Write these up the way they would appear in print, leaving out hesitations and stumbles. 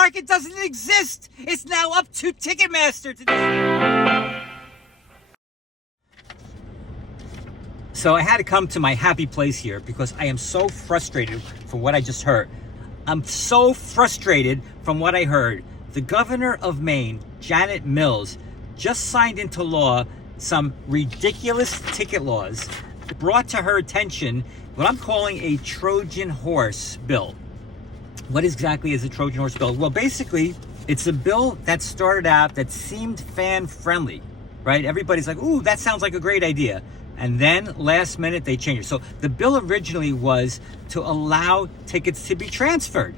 market doesn't exist. It's now up to Ticketmaster to decide. So I had to come to my happy place here because I am so frustrated from what I just heard. I'm so frustrated from what I heard. The governor of Maine, Janet Mills, just signed into law some ridiculous ticket laws, brought to her attention what I'm calling a Trojan Horse bill. What exactly is a Trojan Horse bill? Well, basically, it's a bill that started out that seemed fan-friendly, right? Everybody's like, ooh, that sounds like a great idea. And then last minute they changed it. So the bill originally was to allow tickets to be transferred.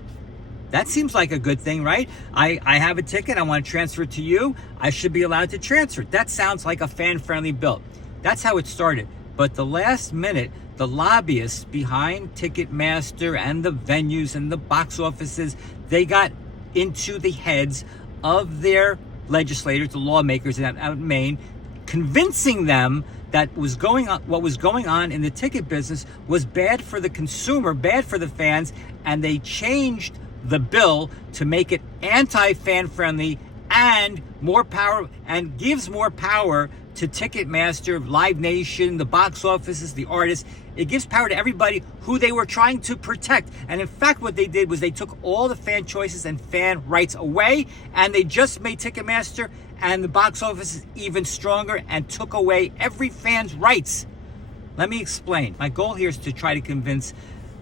That seems like a good thing, right? I have a ticket, I want to transfer it to you. I should be allowed to transfer it. That sounds like a fan-friendly bill. That's how it started. But the last minute, the lobbyists behind Ticketmaster and the venues and the box offices, they got into the heads of their legislators, the lawmakers out in Maine, convincing them that what was going on in the ticket business was bad for the consumer, bad for the fans, and they changed the bill to make it anti-fan friendly and more power, and gives more power to Ticketmaster, Live Nation, the box offices, the artists. It gives power to everybody who they were trying to protect. And in fact, what they did was they took all the fan choices and fan rights away, and they just made Ticketmaster and the box office even stronger and took away every fan's rights. Let me explain. My goal here is to try to convince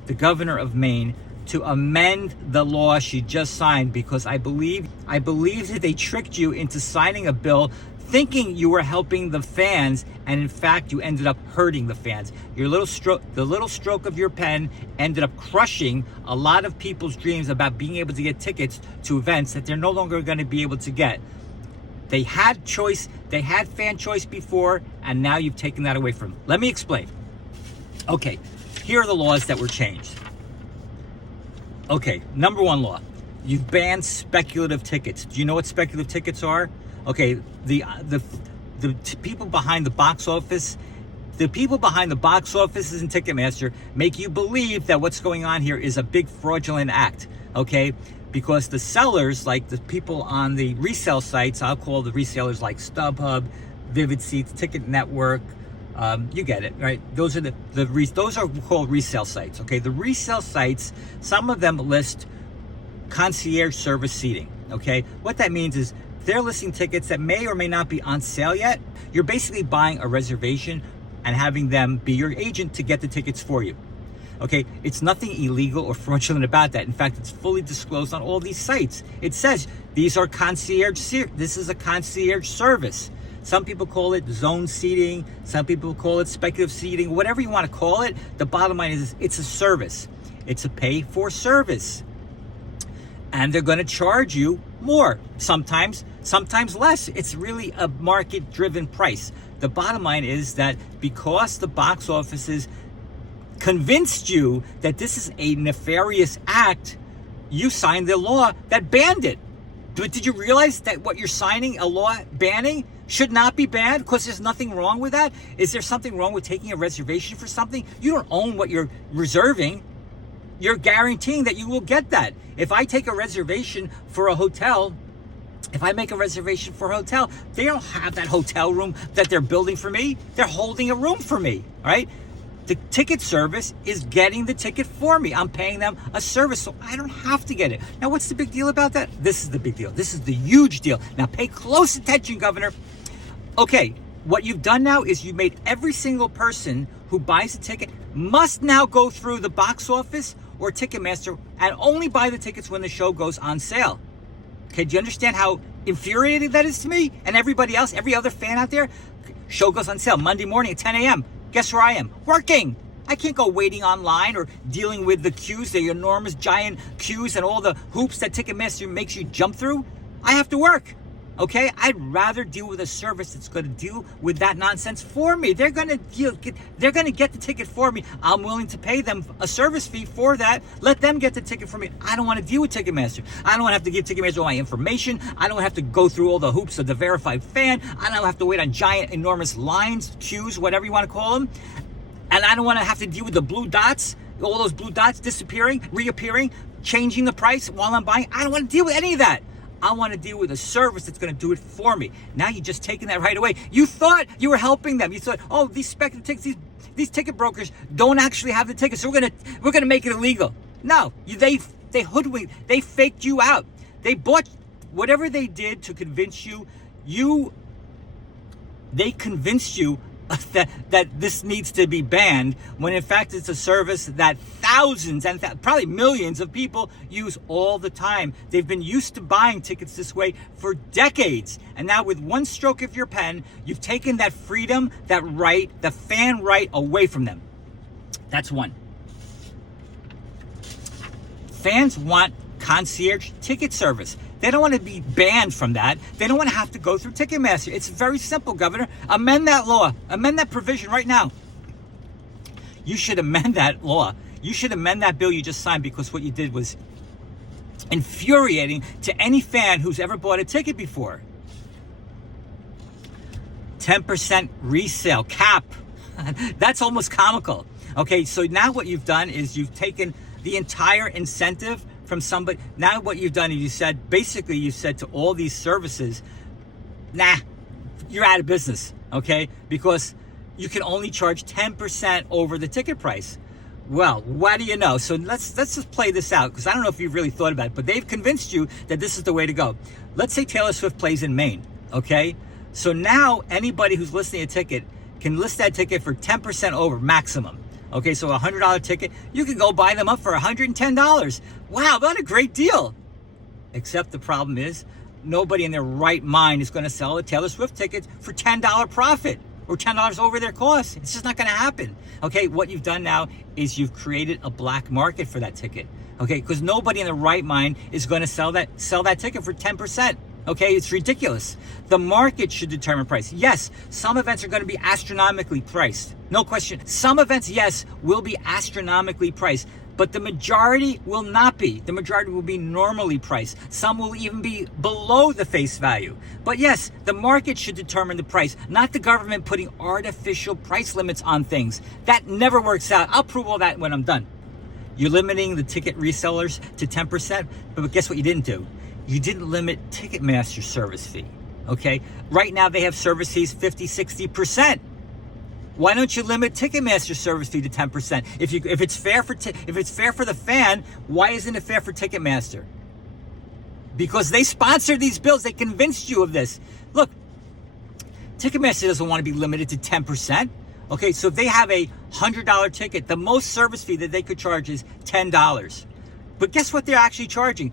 the governor of Maine to amend the law she just signed, because I believe that they tricked you into signing a bill thinking you were helping the fans, and in fact you ended up hurting the fans. The little stroke of your pen ended up crushing a lot of people's dreams about being able to get tickets to events that they're no longer going to be able to get. They had choice, they had fan choice before, and now you've taken that away from them. Let me explain. Okay, here are the laws that were changed. Okay, number one law, you've banned speculative tickets. Do you know what speculative tickets are? Okay, the people behind the box office, the people behind the box offices and Ticketmaster make you believe that what's going on here is a big fraudulent act, okay? Because the sellers, like the people on the resale sites, I'll call the resellers like StubHub, Vivid Seats, Ticket Network, you get it, right? Those are those are called resale sites, okay? The resale sites, some of them list concierge service seating, okay? What that means is they're listing tickets that may or may not be on sale yet. You're basically buying a reservation and having them be your agent to get the tickets for you. Okay, it's nothing illegal or fraudulent about that. In fact, it's fully disclosed on all these sites. It says these are this is a concierge service. Some people call it zone seating. Some people call it speculative seating. Whatever you want to call it, the bottom line is it's a service. It's a pay for service. And they're going to charge you more, sometimes less. It's really a market-driven price. The bottom line is that because the box offices convinced you that this is a nefarious act, you signed the law that banned it. Did you realize that what you're signing, a law banning, should not be banned? Because there's nothing wrong with that. Is there something wrong with taking a reservation for something? You don't own what you're reserving. You're guaranteeing that you will get that. If I take a reservation for a hotel, if I make a reservation for a hotel, they don't have that hotel room that they're building for me. They're holding a room for me, right? The ticket service is getting the ticket for me. I'm paying them a service, so I don't have to get it. Now, what's the big deal about that? This is the big deal. This is the huge deal. Now, pay close attention, Governor. Okay, what you've done now is you've made every single person who buys a ticket must now go through the box office or Ticketmaster and only buy the tickets when the show goes on sale. Okay, do you understand how infuriating that is to me and everybody else, every other fan out there? Show goes on sale Monday morning at 10 a.m. Guess where I am? Working. I can't go waiting online or dealing with the queues, the enormous giant queues and all the hoops that Ticketmaster makes you jump through. I have to work. Okay, I'd rather deal with a service that's going to deal with that nonsense for me. They're going to get the ticket for me. I'm willing to pay them a service fee for that. Let them get the ticket for me. I don't want to deal with Ticketmaster. I don't want to have to give Ticketmaster all my information. I don't have to go through all the hoops of the verified fan. I don't have to wait on giant, enormous lines, queues, whatever you want to call them. And I don't want to have to deal with the blue dots, all those blue dots disappearing, reappearing, changing the price while I'm buying. I don't want to deal with any of that. I want to deal with a service that's going to do it for me. Now you're just taking that right away. You thought you were helping them. You thought, oh, these speculative tickets, these ticket brokers don't actually have the tickets, so we're gonna make it illegal. No, they hoodwinked, they faked you out. They bought whatever they did to convince you. They convinced you that this needs to be banned, when in fact it's a service that thousands and probably millions of people use all the time. They've been used to buying tickets this way for decades, and now with one stroke of your pen, you've taken that freedom, that right, the fan right away from them. That's one. Fans want concierge ticket service. They don't want to be banned from that. They don't want to have to go through Ticketmaster. It's very simple, Governor. Amend that law. Amend that provision right now. You should amend that law. You should amend that bill you just signed, because what you did was infuriating to any fan who's ever bought a ticket before. 10% resale cap. That's almost comical. Okay, so now what you've done is you've taken the entire incentive from somebody. Now what you've done is you said to all these services, nah, you're out of business, okay? Because you can only charge 10% over the ticket price. Well, what do you know? So let's just play this out, because I don't know if you've really thought about it, but they've convinced you that this is the way to go. Let's say Taylor Swift plays in Maine, okay? So now anybody who's listing a ticket can list that ticket for 10% over maximum. Okay, so a $100 ticket, you can go buy them up for $110. Wow, what a great deal. Except the problem is, nobody in their right mind is going to sell a Taylor Swift ticket for $10 profit or $10 over their cost. It's just not going to happen. Okay, what you've done now is you've created a black market for that ticket. Okay, because nobody in their right mind is going to sell that ticket for 10%. Okay, it's ridiculous. The market should determine price. Yes, some events are going to be astronomically priced. No question. Some events, yes, will be astronomically priced, but the majority will not be. The majority will be normally priced. Some will even be below the face value. But yes, the market should determine the price, not the government putting artificial price limits on things. That never works out. I'll prove all that when I'm done. You're limiting the ticket resellers to 10%, but guess what you didn't do? You didn't limit Ticketmaster service fee, okay? Right now they have service fees 50, 60%. Why don't you limit Ticketmaster service fee to 10%? If it's fair for the fan, why isn't it fair for Ticketmaster? Because they sponsored these bills. They convinced you of this. Look, Ticketmaster doesn't want to be limited to 10%. Okay, so if they have a $100 ticket, the most service fee that they could charge is $10. But guess what they're actually charging?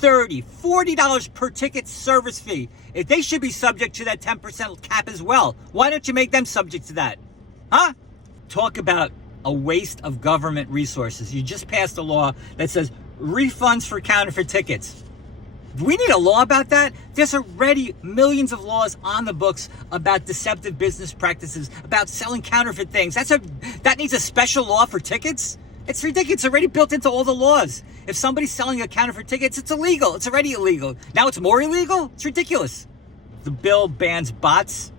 $30, $40 per ticket service fee. If they should be subject to that 10% cap as well, why don't you make them subject to that? Huh? Talk about a waste of government resources. You just passed a law that says refunds for counterfeit tickets. Do we need a law about that? There's already millions of laws on the books about deceptive business practices, about selling counterfeit things. That needs a special law for tickets? It's ridiculous. It's already built into all the laws. If somebody's selling a counterfeit ticket, it's illegal. It's already illegal. Now it's more illegal? It's ridiculous. The bill bans bots.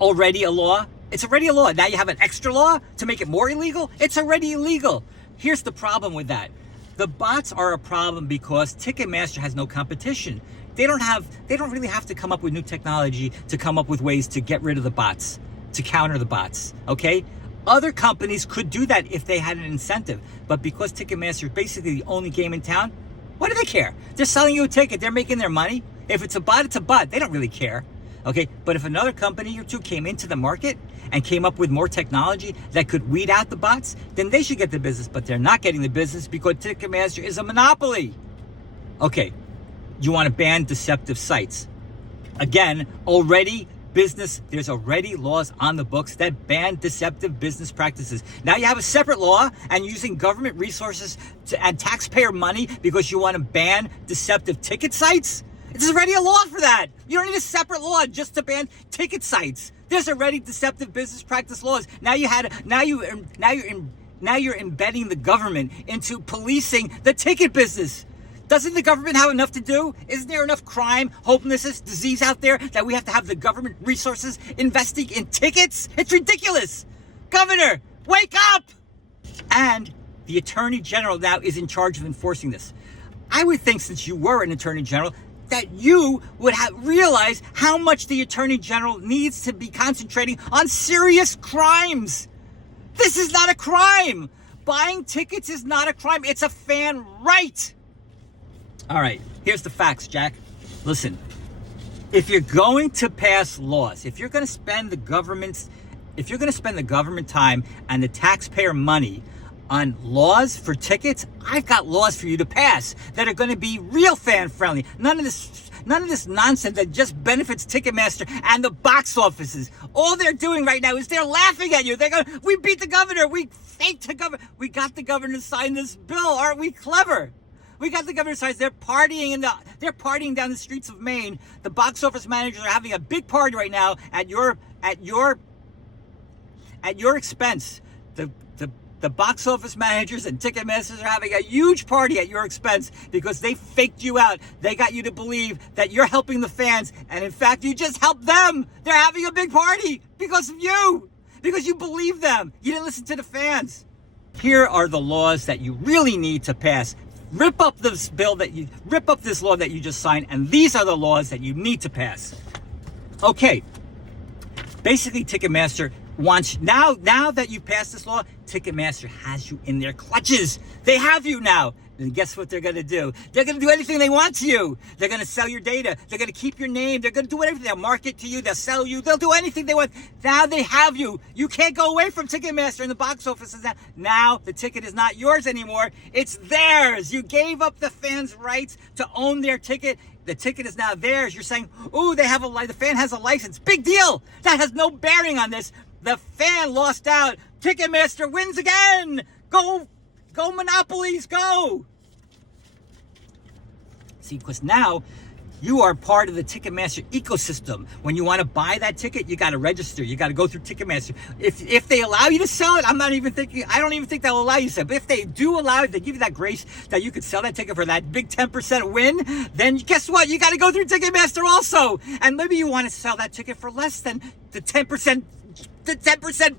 Already a law. It's already a law. Now you have an extra law to make it more illegal? It's already illegal. Here's the problem with that. The bots are a problem because Ticketmaster has no competition. They don't really have to come up with new technology to come up with ways to get rid of the bots, to counter the bots, okay? Other companies could do that if they had an incentive, but because Ticketmaster is basically the only game in town, what do they care? They're selling you a ticket, they're making their money. If it's a bot, it's a bot. They don't really care, okay? But if another company or two came into the market and came up with more technology that could weed out the bots, then they should get the business, but they're not getting the business because Ticketmaster is a monopoly. Okay, you want to ban deceptive sites. Again, there's already laws on the books that ban deceptive business practices. Now you have a separate law and using government resources and taxpayer money because you want to ban deceptive ticket sites? There's already a law for that. You don't need a separate law just to ban ticket sites. There's already deceptive business practice laws. Now you're embedding the government into policing the ticket business. Doesn't the government have enough to do? Isn't there enough crime, homelessness, disease out there that we have to have the government resources investing in tickets? It's ridiculous. Governor, wake up! And The Attorney General now is in charge of enforcing this. I would think, since you were an Attorney General, that you would realize how much the Attorney General needs to be concentrating on serious crimes. This is not a crime. Buying tickets is not a crime. It's a fan right. All right, here's the facts, Jack. Listen, if you're going to pass laws, if you're going to spend the government time and the taxpayer money on laws for tickets, I've got laws for you to pass that are going to be real fan friendly. None of this nonsense that just benefits Ticketmaster and the box offices. All they're doing right now is they're laughing at you. They're going, we beat the governor. We faked the governor. We got the governor to sign this bill. Aren't we clever? We got the governor to sign. They're partying down the streets of Maine. The box office managers are having a big party right now at your expense. The box office managers and Ticketmasters are having a huge party at your expense because they faked you out. They got you to believe that you're helping the fans, and in fact, you just helped them. They're having a big party because of you, because you believe them. You didn't listen to the fans. Here are the laws that you really need to pass. Rip up this law that you just signed, and these are the laws that you need to pass. Okay. Basically, Ticketmaster wants, now that you've passed this law, Ticketmaster has you in their clutches. They have you now. And guess what they're going to do? They're going to do anything they want to you. They're going to sell your data. They're going to keep your name. They're going to do whatever. They'll market to you. They'll sell you. They'll do anything they want. Now they have you. You can't go away from Ticketmaster and the box offices. Now the ticket is not yours anymore. It's theirs. You gave up the fans' rights to own their ticket. The ticket is now theirs. You're saying, ooh, the fan has a license. Big deal. That has no bearing on this. The fan lost out. Ticketmaster wins again. Go monopolies, go. See, because now you are part of the Ticketmaster ecosystem. When you want to buy that ticket, you got to register. You got to go through Ticketmaster. If they allow you to sell it, I don't even think they'll allow you to sell it. But if they do allow it, they give you that grace that you could sell that ticket for that big 10% win, then guess what? You got to go through Ticketmaster also. And maybe you want to sell that ticket for less than the 10%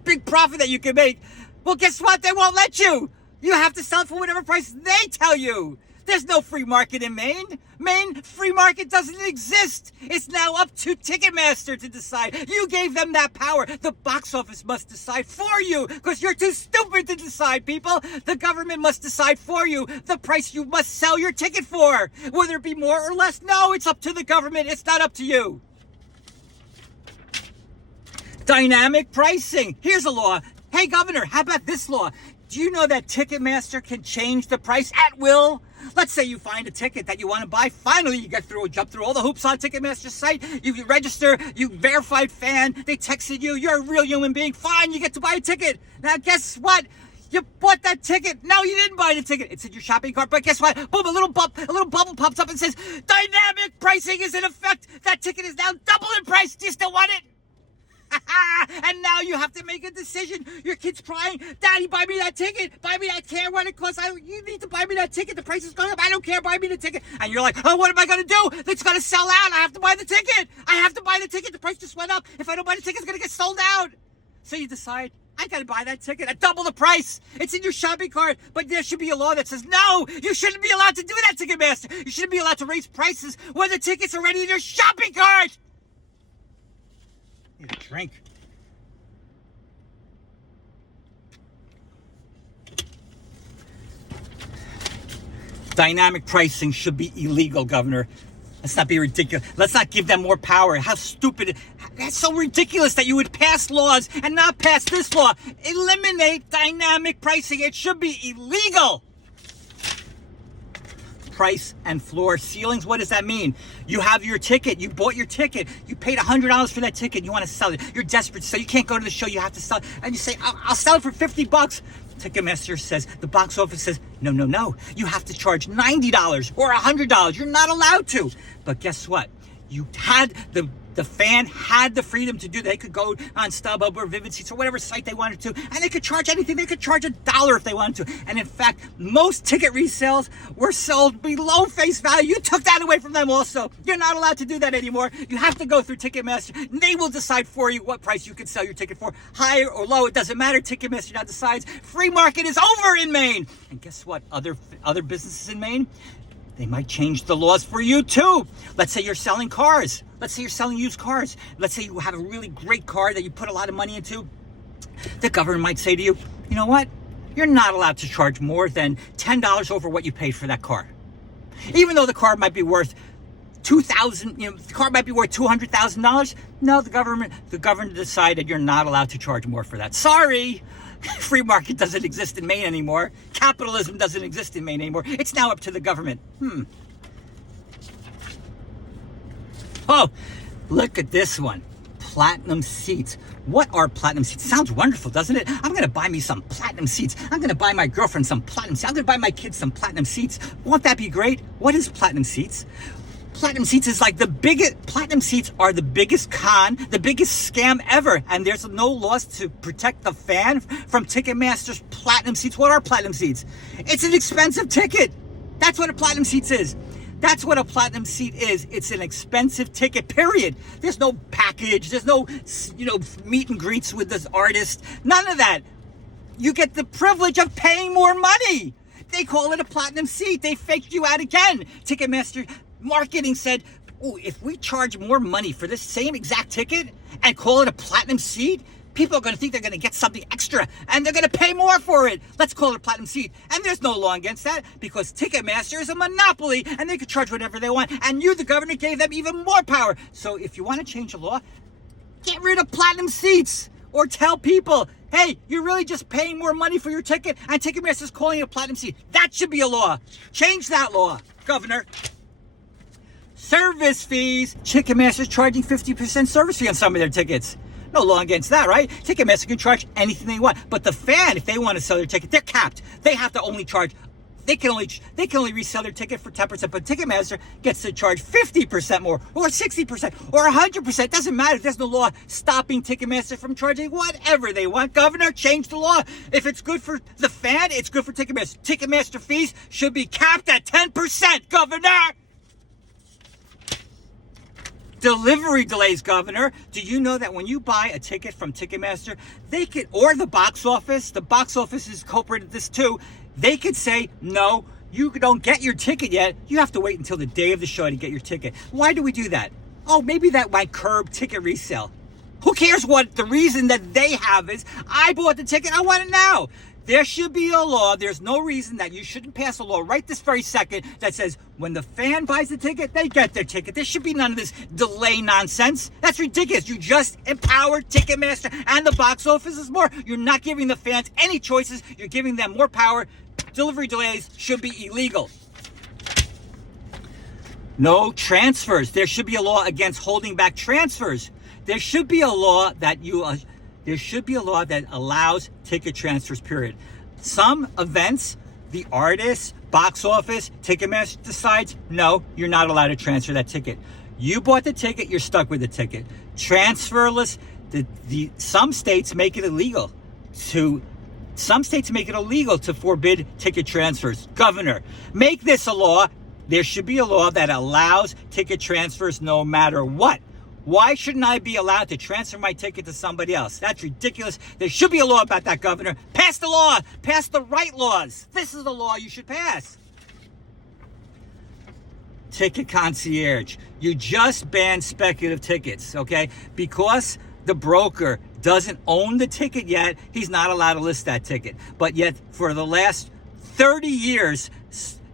big profit that you can make. Well, guess what? They won't let you. You have to sell it for whatever price they tell you. There's no free market in Maine. Maine, free market doesn't exist. It's now up to Ticketmaster to decide. You gave them that power. The box office must decide for you because you're too stupid to decide, people. The government must decide for you the price you must sell your ticket for. Whether it be more or less, no, it's up to the government. It's not up to you. Dynamic pricing. Here's a law. Hey, Governor, how about this law? Do you know that Ticketmaster can change the price at will? Let's say you find a ticket that you want to buy. Finally, you jump through all the hoops on Ticketmaster's site. You register, you verified fan. They texted you. You're a real human being. Fine, you get to buy a ticket. Now, guess what? You bought that ticket. No, you didn't buy the ticket. It's in your shopping cart. But guess what? Boom, a little bubble pops up and says, dynamic pricing is in effect. That ticket is now double in price. Do you still want it? And now you have to make a decision. Your kid's crying, Daddy, buy me that ticket. Buy me that, care what it costs. You need to buy me that ticket. The price is going up. I don't care. Buy me the ticket. And you're like, oh, what am I going to do? It's going to sell out. I have to buy the ticket. I have to buy the ticket. The price just went up. If I don't buy the ticket, it's going to get sold out. So you decide, I got to buy that ticket at double the price. It's in your shopping cart. But there should be a law that says, no, you shouldn't be allowed to do that, Ticketmaster. You shouldn't be allowed to raise prices when the ticket's already in your shopping cart. Need a drink. Dynamic pricing should be illegal, Governor. Let's not be ridiculous. Let's not give them more power. How stupid. That's so ridiculous that you would pass laws and not pass this law. Eliminate dynamic pricing. It should be illegal. Price and floor ceilings. What does that mean? You have your ticket. You bought your ticket. You paid $100 for that ticket. You want to sell it. You're desperate, so you can't go to the show. You have to sell it. And you say, I'll sell it for $50. Ticketmaster says, the box office says, no. You have to charge $90 or $100. You're not allowed to. But guess what? You had the The fan had the freedom to do that. They could go on StubHub or Vivid Seats or whatever site they wanted to, and they could charge anything. They could charge $1 if they wanted to. And in fact, most ticket resales were sold below face value. You took that away from them also. You're not allowed to do that anymore. You have to go through Ticketmaster, and they will decide for you what price you can sell your ticket for. Higher or low, it doesn't matter. Ticketmaster now decides. Free market is over in Maine. And guess what? Other businesses in Maine, they might change the laws for you too. Let's say you're selling cars. Let's say you're selling used cars. Let's say you have a really great car that you put a lot of money into. The government might say to you, you know what? You're not allowed to charge more than $10 over what you paid for that car. Even though the car might be worth the car might be worth $200,000. No, the government decided you're not allowed to charge more for that. Sorry. Free market doesn't exist in Maine anymore. Capitalism doesn't exist in Maine anymore. It's now up to the government. Oh, look at this one. Platinum seats. What are platinum seats? Sounds wonderful, doesn't it? I'm going to buy me some platinum seats. I'm going to buy my girlfriend some platinum seats. I'm going to buy my kids some platinum seats. Won't that be great? What is platinum seats? Platinum seats is like platinum seats are the biggest the biggest scam ever. And there's no laws to protect the fan from Ticketmaster's platinum seats. What are platinum seats? It's an expensive ticket. That's what a platinum seats is. That's what a platinum seat is. It's an expensive ticket, period. There's no package. There's no, meet and greets with this artist. None of that. You get the privilege of paying more money. They call it a platinum seat. They faked you out again. Ticketmaster marketing said, oh, if we charge more money for this same exact ticket and call it a platinum seat, people are going to think they're going to get something extra and they're going to pay more for it. Let's call it a platinum seat. And there's no law against that because Ticketmaster is a monopoly and they can charge whatever they want. And you, the governor, gave them even more power. So if you want to change the law, get rid of platinum seats or tell people, hey, you're really just paying more money for your ticket and Ticketmaster's calling it a platinum seat. That should be a law. Change that law, governor. Service fees. Ticketmaster's charging 50% service fee on some of their tickets. No law against that, right? Ticketmaster can charge anything they want. But the fan, if they want to sell their ticket, they're capped. They have to only charge, they can only resell their ticket for 10%, but Ticketmaster gets to charge 50% more, or 60%, or 100%. Doesn't matter. There's no law stopping Ticketmaster from charging whatever they want. Governor, change the law. If it's good for the fan, it's good for Ticketmaster. Ticketmaster fees should be capped at 10%, Governor! Delivery delays, Governor. Do you know that when you buy a ticket from Ticketmaster, or the box office is culprit at this too, they could say, no, you don't get your ticket yet. You have to wait until the day of the show to get your ticket. Why do we do that? Oh, maybe that might curb ticket resale. Who cares what the reason that they have is? I bought the ticket, I want it now. There should be a law. There's no reason that you shouldn't pass a law right this very second that says when the fan buys the ticket, they get their ticket. There should be none of this delay nonsense. That's ridiculous. You just empowered Ticketmaster and the box offices more. You're not giving the fans any choices. You're giving them more power. Delivery delays should be illegal. No transfers. There should be a law against holding back transfers. There should be a law that allows ticket transfers, period. Some events, the artist, box office, Ticketmaster decides, no, you're not allowed to transfer that ticket. You bought the ticket, you're stuck with the ticket. Transferless, some states make it illegal to forbid ticket transfers. Governor, make this a law. There should be a law that allows ticket transfers no matter what. Why shouldn't I be allowed to transfer my ticket to somebody else? That's ridiculous. There should be a law about that, Governor. Pass the law. Pass the right laws. This is the law you should pass. Ticket Concierge. You just banned speculative tickets, okay? Because the broker doesn't own the ticket yet, he's not allowed to list that ticket. But yet, for the last 30 years,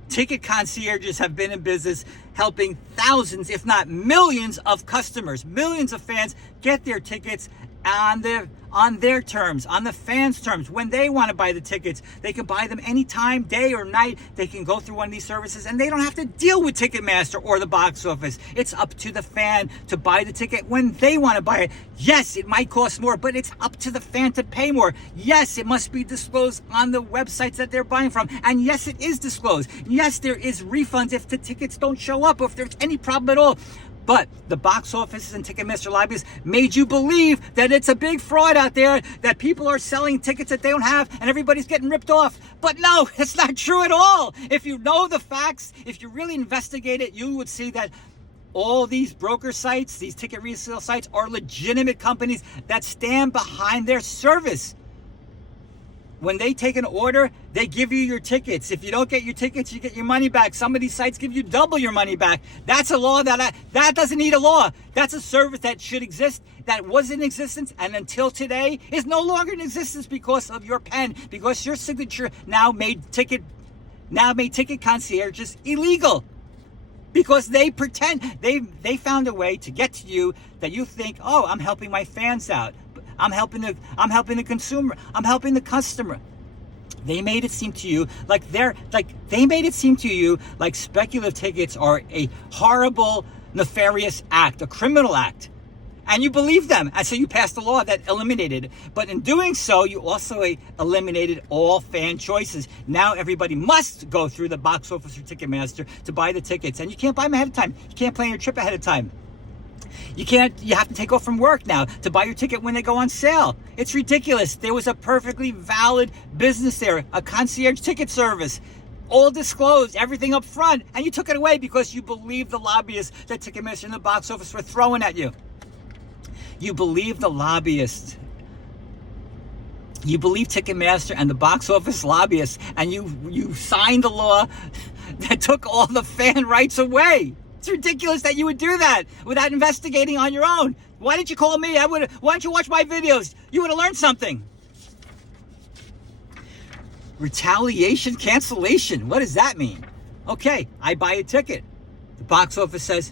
ticket concierges have been in business helping thousands, if not millions of customers, millions of fans get their tickets on their terms, on the fans' terms. When they want to buy the tickets, they can buy them anytime, day or night. They can go through one of these services and they don't have to deal with Ticketmaster or the box office. It's up to the fan to buy the ticket when they want to buy it. Yes, it might cost more, but it's up to the fan to pay more. Yes, it must be disclosed on the websites that they're buying from. And yes, it is disclosed. Yes, there is refunds if the tickets don't show up or if there's any problem at all. But the box offices and Ticketmaster lobbyists made you believe that it's a big fraud out there, that people are selling tickets that they don't have and everybody's getting ripped off. But no, it's not true at all. If you know the facts, if you really investigate it, you would see that all these broker sites, these ticket resale sites, are legitimate companies that stand behind their service. When they take an order, they give you your tickets. If you don't get your tickets, you get your money back. Some of these sites give you double your money back. That's a law that doesn't need a law. That's a service that should exist, that was in existence, and until today is no longer in existence because of your pen, because your signature now made ticket concierges illegal. Because they pretend, they found a way to get to you that you think, oh, I'm helping my fans out. I'm helping the consumer. I'm helping the customer. They made it seem to you like speculative tickets are a horrible, nefarious act, a criminal act. And you believe them. And so you passed a law that eliminated it. But in doing so, you also eliminated all fan choices. Now everybody must go through the box office or Ticketmaster to buy the tickets. And you can't buy them ahead of time. You can't plan your trip ahead of time. You have to take off from work now to buy your ticket when they go on sale. It's ridiculous. There was a perfectly valid business there, a concierge ticket service, all disclosed, everything up front, and you took it away because you believed the lobbyists that Ticketmaster and the box office were throwing at you. You believe the lobbyists. You believe Ticketmaster and the box office lobbyists, and you signed the law that took all the fan rights away. It's ridiculous that you would do that without investigating on your own. Why didn't you call me? Why don't you watch my videos? You would have learned something. Retaliation, cancellation. What does that mean? Okay, I buy a ticket. The box office says,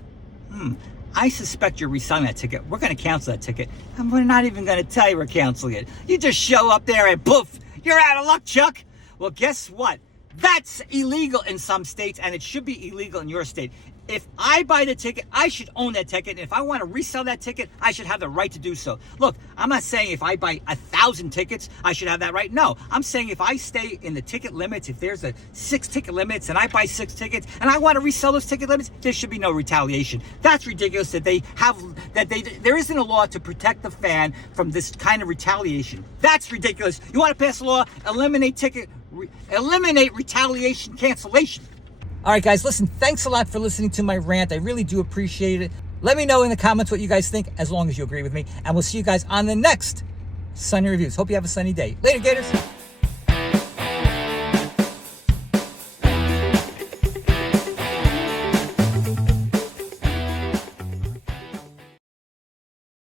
I suspect you're reselling that ticket. We're going to cancel that ticket. And we're not even going to tell you we're canceling it. You just show up there and poof, you're out of luck, Chuck. Well, guess what? That's illegal in some states, and it should be illegal in your state. If I buy the ticket, I should own that ticket. And if I want to resell that ticket, I should have the right to do so. Look, I'm not saying if I buy 1,000 tickets, I should have that right. No, I'm saying if I stay in the ticket limits, if there's 6 ticket limits and I buy 6 tickets and I want to resell those ticket limits, there should be no retaliation. That's ridiculous that there isn't a law to protect the fan from this kind of retaliation. That's ridiculous. You want to pass a law, eliminate retaliation, cancellation. All right, guys, listen, thanks a lot for listening to my rant. I really do appreciate it. Let me know in the comments what you guys think, as long as you agree with me. And we'll see you guys on the next Sunny Reviews. Hope you have a sunny day. Later, Gators.